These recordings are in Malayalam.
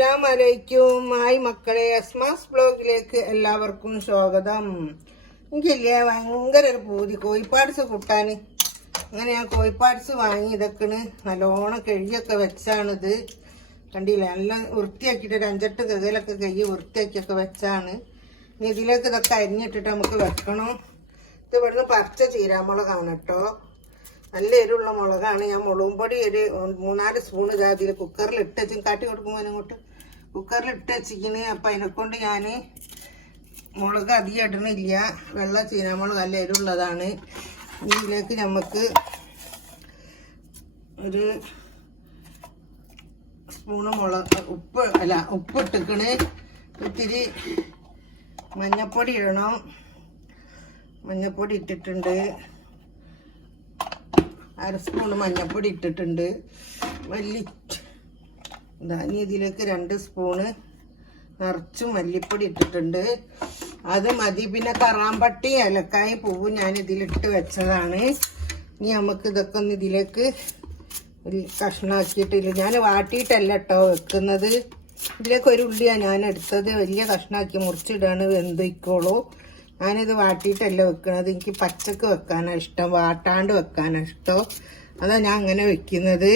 അസ്സലാം അലൈക്കും. ഹായ് മക്കളെ അസ്മാസ് ബ്ലോഗിലേക്ക് എല്ലാവർക്കും സ്വാഗതം. എനിക്കില്ലേ ഭയങ്കര ഒരു പൂതി. കോഴിപ്പാട്സ് കൂട്ടാൻ അങ്ങനെ ഞാൻ കോഴിപ്പാട്സ് വാങ്ങി ഇതൊക്കെയാണ്. നല്ലോണം കഴുകിയൊക്കെ വെച്ചാണിത്. കണ്ടില്ല? നല്ല വൃത്തിയാക്കിയിട്ട് ഒരു അഞ്ചെട്ട് കകയിലൊക്കെ കഴുകി വൃത്തിയാക്കിയൊക്കെ വെച്ചാണ്. ഇനി ഇതിലേക്ക് ഇതൊക്കെ അരിഞ്ഞിട്ടിട്ട് നമുക്ക് വെക്കണം. ഇത് ഇവിടുന്ന് പച്ച ചീരാമുളകാണ് കേട്ടോ. നല്ല എരിവുള്ള മുളകാണ്. ഞാൻ മുളകും പൊടി ഒരു മൂന്നാൽ സ്പൂൺ ഇതാ അതിൽ കുക്കറിൽ ഇട്ട് കാട്ടി കൊടുക്കുമ്പോൾ അങ്ങോട്ട് കുക്കറിൽ ഇട്ട് വെച്ചിരിക്കണ് അപ്പം അതിനെക്കൊണ്ട് ഞാൻ മുളക് അധികം ഇടണില്ല. വെള്ള ചീനാമുളക് നല്ല എരുള്ളതാണ് ഇതിലേക്ക് നമുക്ക് ഒരു സ്പൂണ് മുളക് ഉപ്പ് അല്ല ഉപ്പ് ഇട്ടിക്കണ് ഇത്തിരി മഞ്ഞപ്പൊടി ഇടണം. മഞ്ഞപ്പൊടി ഇട്ടിട്ടുണ്ട്. അര സ്പൂണ് മഞ്ഞപ്പൊടി ഇട്ടിട്ടുണ്ട്. ഇതാ ഇനി ഇതിലേക്ക് രണ്ട് സ്പൂണ് നിറച്ചും മല്ലിപ്പൊടി ഇട്ടിട്ടുണ്ട്. അത് മതി. പിന്നെ കറാമ്പട്ടി ഏലക്കായും പൂവും ഞാൻ ഇതിലിട്ട് വെച്ചതാണ്. ഇനി നമുക്ക് ഇതൊക്കെ ഒന്ന് ഇതിലേക്ക് കഷ്ണാക്കിയിട്ടില്ല. ഞാൻ വാട്ടിയിട്ടല്ല കേട്ടോ വെക്കുന്നത്. ഇതിലേക്ക് ഒരു ഉള്ളിയാണ് ഞാൻ എടുത്തത്. വലിയ കഷ്ണാക്കി മുറിച്ചിടാണ്. വെന്തിക്കോളൂ. ഞാനിത് വാട്ടിയിട്ടല്ല വെക്കുന്നത്. എനിക്ക് പച്ചക്ക് വെക്കാനാണ് ഇഷ്ടം. വാട്ടാണ്ട് വെക്കാനാണ് ഇഷ്ടം. അതാണ് ഞാൻ അങ്ങനെ വെക്കുന്നത്.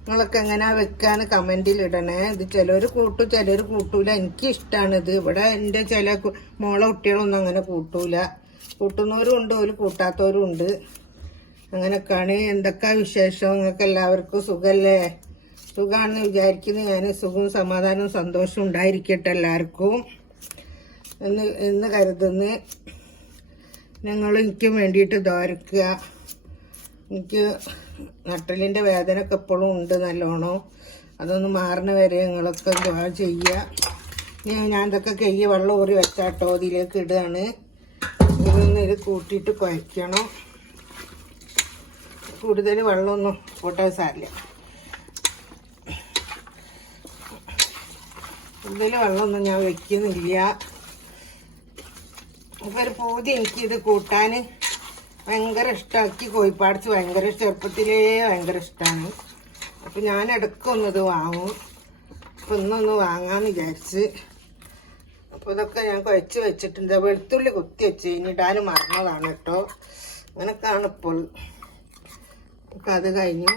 നിങ്ങളൊക്കെ എങ്ങനെയാ വെക്കാന്ന് കമന്റിൽ ഇടണേ. ഇത് ചിലർ കൂട്ടും ചിലർ കൂട്ടൂല. എനിക്ക് ഇഷ്ടമാണ് ഇത് ഇവിടെ എന്റെ ചില മോളെ കുട്ടികളൊന്നും അങ്ങനെ കൂട്ടൂല. കൂട്ടുന്നവരും ഉണ്ട് ഒരു കൂട്ടാത്തവരും ഉണ്ട്. അങ്ങനെയൊക്കെയാണ് എന്തൊക്കെ വിശേഷം? നിങ്ങൾക്ക് എല്ലാവർക്കും സുഖല്ലേ? സുഖമാണെന്ന് വിചാരിക്കുന്നു. ഞാൻ സുഖവും സമാധാനവും സന്തോഷവും ഉണ്ടായിരിക്കട്ടെ എല്ലാവർക്കും. എന്ന് എന്ന് കരുതുന്നു. ഞങ്ങൾ എനിക്കും വേണ്ടിയിട്ട് ദ്വാരക്കുക എനിക്ക് നട്ടലിന്റെ ഒക്കെ എപ്പോഴും ഉണ്ട് നല്ലോണം. അതൊന്ന് മാറണ വരെ നിങ്ങളൊക്കെ ഞാൻ ചെയ്യുക ഞാൻ ഇതൊക്കെ കയ്യ് വെള്ളം ഊറി വെച്ചാട്ടോ ഇതിലേക്ക് ഇടുകയാണ് ഇതൊന്ന് ഇത് കൂട്ടിയിട്ട് കുഴയ്ക്കണം. കൂടുതൽ വെള്ളമൊന്നും കൂട്ടാൻ സാരില്ല. കൂടുതൽ വെള്ളമൊന്നും ഞാൻ വെക്കുന്നില്ല അപ്പോൾ ഒരു പൂതി എനിക്കിത് കൂട്ടാൻ ഭയങ്കര ഇഷ്ടമാക്കി കോഴിപ്പാടിച്ച് ഭയങ്കര ചെറുപ്പത്തിലേ ഭയങ്കര ഇഷ്ടമാണ് അപ്പം ഞാൻ ഇടയ്ക്കൊന്നത് വാങ്ങും. അപ്പം ഇന്നൊന്ന് വാങ്ങാമെന്ന് വിചാരിച്ച്. അപ്പോൾ ഇതൊക്കെ ഞാൻ കുഴച്ച് വെച്ചിട്ടുണ്ട്. വെളുത്തുള്ളി കുത്തി വെച്ച് ഇനിയിടാനും മറന്നതാണ് കേട്ടോ. അങ്ങനെയൊക്കെയാണ് ഇപ്പോൾ. ഒക്കെ അത് കഴിഞ്ഞു.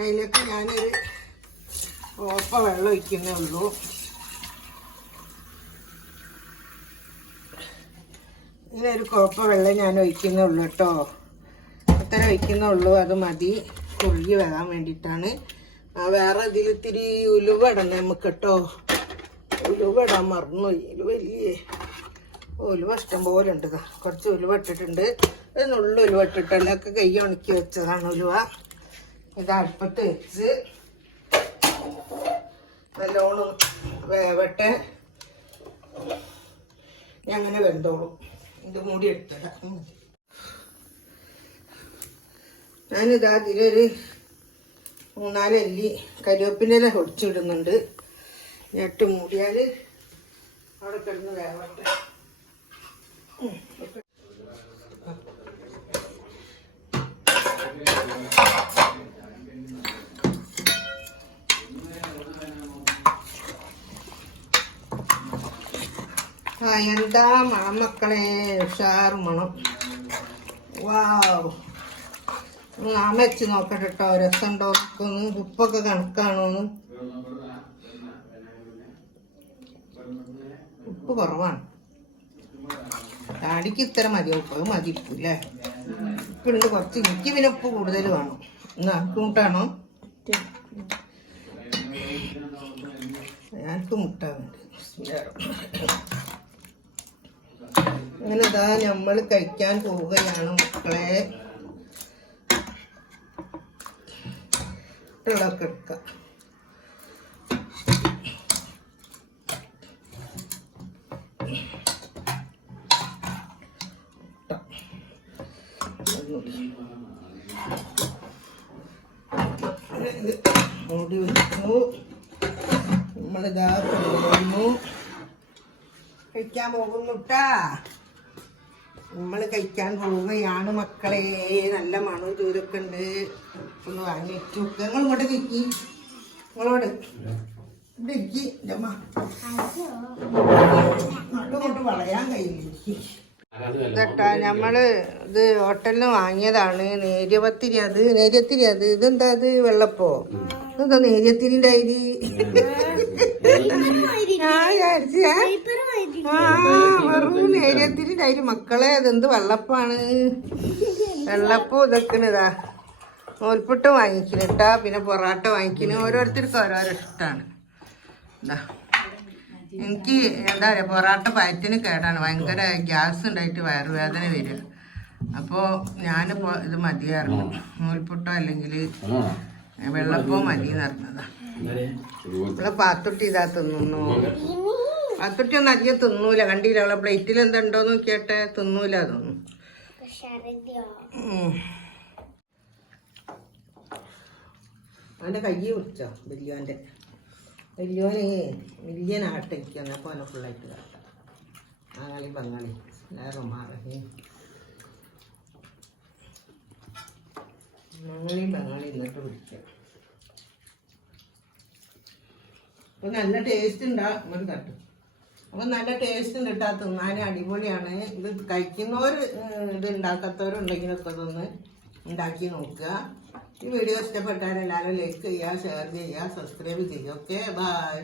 അതിലേക്ക് ഞാനൊരു ഓപ്പ വെള്ളം ഒഴിക്കുന്നേ ഉള്ളൂ. ഇങ്ങനെ ഒരു കുഴപ്പ വെള്ളം ഞാൻ ഒഴിക്കുന്നുള്ളൂ കേട്ടോ അത്ര ഒഴിക്കുന്നുള്ളൂ അത് മതി. കുറുകി വരാൻ വേണ്ടിയിട്ടാണ് വേറെ ഇതിൽ ഇത്തിരി ഉലുവ ഇടണം നമുക്ക് കേട്ടോ ഉലുവ ഇടാൻ മറന്നു വലിയ ഇല്ലേ ഉലുവ ഇഷ്ടം പോലെ ഉണ്ട് കുറച്ച് ഉലുവ ഇട്ടിട്ടുണ്ട്. ഒരു നുള്ളു ഉലുവ ഇട്ടിട്ടല്ല ഒക്കെ കൈ ഉണക്കി വെച്ചതാണ് ഉലുവ. ഇത് അടുപ്പത്ത് വെച്ച് നല്ലോണം വേവട്ടെ. ഞാൻ അങ്ങനെ വെന്തോളും. ഇത് മുടി എടുത്തരാം ഞാനിതാ ഇതിലൊരു മൂന്നാൽ അല്ലി കരിവേപ്പിന്റെ ഒടിച്ചിടുന്നുണ്ട് ഞെട്ട് മൂടിയാൽ അവിടെ കിടന്ന് വേവട്ടെ. എന്താ മണം മക്കളെ? ഉഷാർ മണം. വാവ്. വെച്ച് നോക്കട്ടെ കേട്ടോ രസമുണ്ടോ ഒന്ന് ഉപ്പൊക്കെ കണക്കാണോന്ന്. ഉപ്പ് കുറവാണ്. താടിക്ക് ഇത്ര മതി. ഉപ്പ് മതി. ഉപ്പ് അല്ലേ കുറച്ച് എനിക്ക് പിന്നെ ഉപ്പ് കൂടുതൽ വേണം. എന്നാ കൂട്ടാണോ ഞങ്ങൾക്ക് മുട്ട വേണ്ട? അങ്ങനെ ഇതാ നമ്മൾ കഴിക്കാൻ പോവുകയാണ് മക്കളെ. കുട്ടികളൊക്കെ എടുക്കാം. ഇത് മൂടി വെച്ചു നമ്മളിതാ കൊണ്ടുവന്നു കഴിക്കാൻ പോകുന്നുട്ടാ. നമ്മൾ കഴിക്കാൻ പോവുകയാണ് മക്കളെ. നല്ല മണവും ചൂരൊക്കെ ഉണ്ട്. ഒന്ന് വാങ്ങിച്ചു നിങ്ങൾ ഇങ്ങോട്ട് കിക്കി നിങ്ങളോട്. ജമ്മ അങ്ങോട്ട് വളയാൻ കഴിയില്ല? ഇതട്ടാ നമ്മൾ ഇത് ഹോട്ടലിൽ വാങ്ങിയതാണ്. നേര്യപത്തിരി അത് നേര്യത്തിരി അത്. ഇതെന്താ അത് വെള്ളപ്പോ? ഇതെന്താ നേര്യത്തിരിന്റെ അരി? ഞാൻ വിചാരിച്ചേ ആ വെറും നേര്യത്തിരിന്റെ അതിന് മക്കളെ അതെന്ത് വെള്ളപ്പാണ്? വെള്ളപ്പം ഇതൊക്കെ ഓൽപ്പിട്ട് വാങ്ങിക്കണം കേട്ടാ. പിന്നെ പൊറാട്ട വാങ്ങിക്കണ ഓരോരുത്തർക്കും ഓരോരോ ഇഷ്ടമാണ് എന്താ എനിക്ക് എന്താ പറയുക പൊറാട്ട പയറ്റിന് കേടാണ്. ഭയങ്കര ഗ്യാസ് ഉണ്ടായിട്ട് വയറുവേദന വരിക. അപ്പോൾ ഞാൻ ഇത് മതിയായിരുന്നു. നൂൽപുട്ടോ അല്ലെങ്കിൽ വെള്ളപ്പോ മതി എന്ന് പറഞ്ഞതാ. ഇവിടെ പാത്തുട്ടി ഇതാ തിന്നുന്നു. പാത്തുട്ടി ഒന്നും അധികം തിന്നൂല. കണ്ടില്ല അവളെ പ്ലേറ്റിൽ എന്തുണ്ടോ നോക്കിയട്ടെ. തിന്നൂല അതൊന്നും. അവന്റെ അവന്റെ കയ്യെ പിടിച്ചോ വലിയോന്റെ. വലിയോന് വലിയനാട്ടെ ഇരിക്കുന്ന അപ്പോൾ അവനെ ഫുള്ളായിട്ട് കാട്ടാം. ആങ്ങളി ബംഗാളി എല്ലാവരും മാറി. ഞങ്ങളീ ബംഗാളി എന്നിട്ട് പിടിക്കുക അപ്പോൾ നല്ല ടേസ്റ്റ് ഉണ്ടാകും ഒരു തട്ട്. അപ്പോൾ നല്ല ടേസ്റ്റ് ഉണ്ട് കേട്ടോ തിന്നാൻ അടിപൊളിയാണ്. ഇത് കഴിക്കുന്നവർ ഇത് ഉണ്ടാക്കാത്തവരുണ്ടെങ്കിലൊക്കെ ഇതൊന്ന് ഉണ്ടാക്കി നോക്കുക. ഈ വീഡിയോ ഇഷ്ടപ്പെട്ടാൽ എല്ലാവരും ലൈക്ക് ചെയ്യുക ഷെയർ ചെയ്യുക സബ്സ്ക്രൈബ് ചെയ്യുക. Okay bye